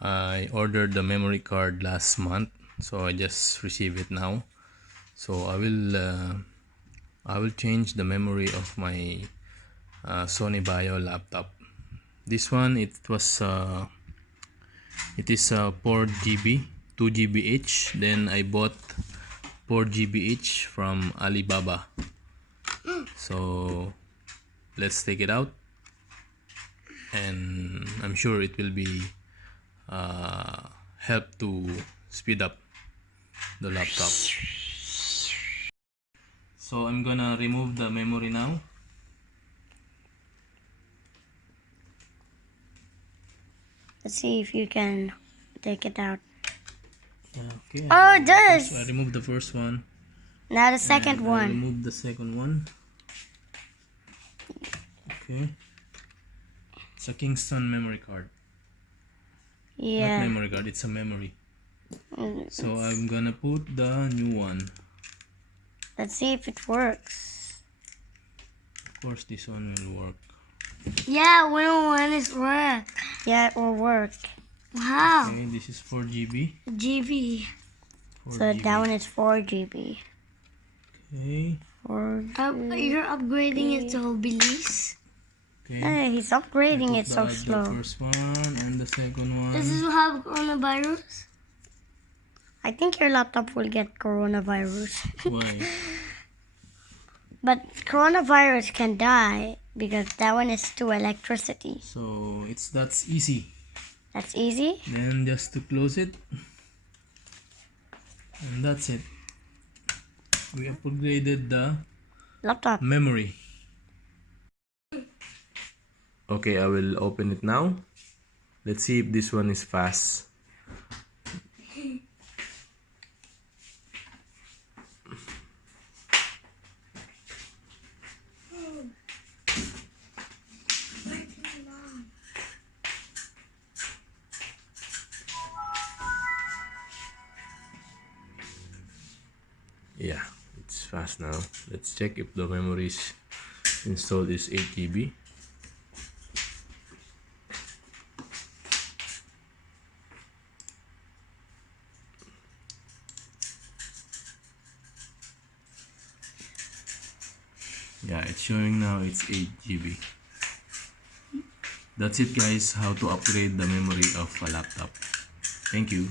I ordered the memory card last month, so I just received it now. So I will change the memory of my Sony Vaio laptop. This one it is 4 GB, 2 GB each. Then I bought 4 GB each from Alibaba. So let's take it out, and I'm sure it will be help to speed up the laptop. So I'm gonna remove the memory now. Let's see if you can take it out. Okay. Oh, it does. I removed the first one. Now the second and I one. remove the second one. Okay. It's a Kingston memory card. Yeah. Not memory card, it's a memory. Mm, So I'm gonna put the new one. Let's see if it works. Of course, this one will work. Yeah, 101 is work. Yeah, it will work. Wow. Okay, this is 4 GB. GB. 4 So GB. that one is 4 GB. Okay. 4 You're upgrading it to Belize. Okay. Hey, he's upgrading it so The slow. first one and the second one. Does this have coronavirus? I think your laptop will get coronavirus. Why? But coronavirus can die because that one is to electricity. So that's easy. That's easy. Then just to close it, and that's it. We upgraded the Laptop. memory. Okay, I will open it now. Let's see if this one is fast. Yeah, it's fast now. Let's check if the memory is installed is 8 GB. Yeah, it's showing now it's 8 GB. That's it guys, how to upgrade the memory of a laptop. Thank you.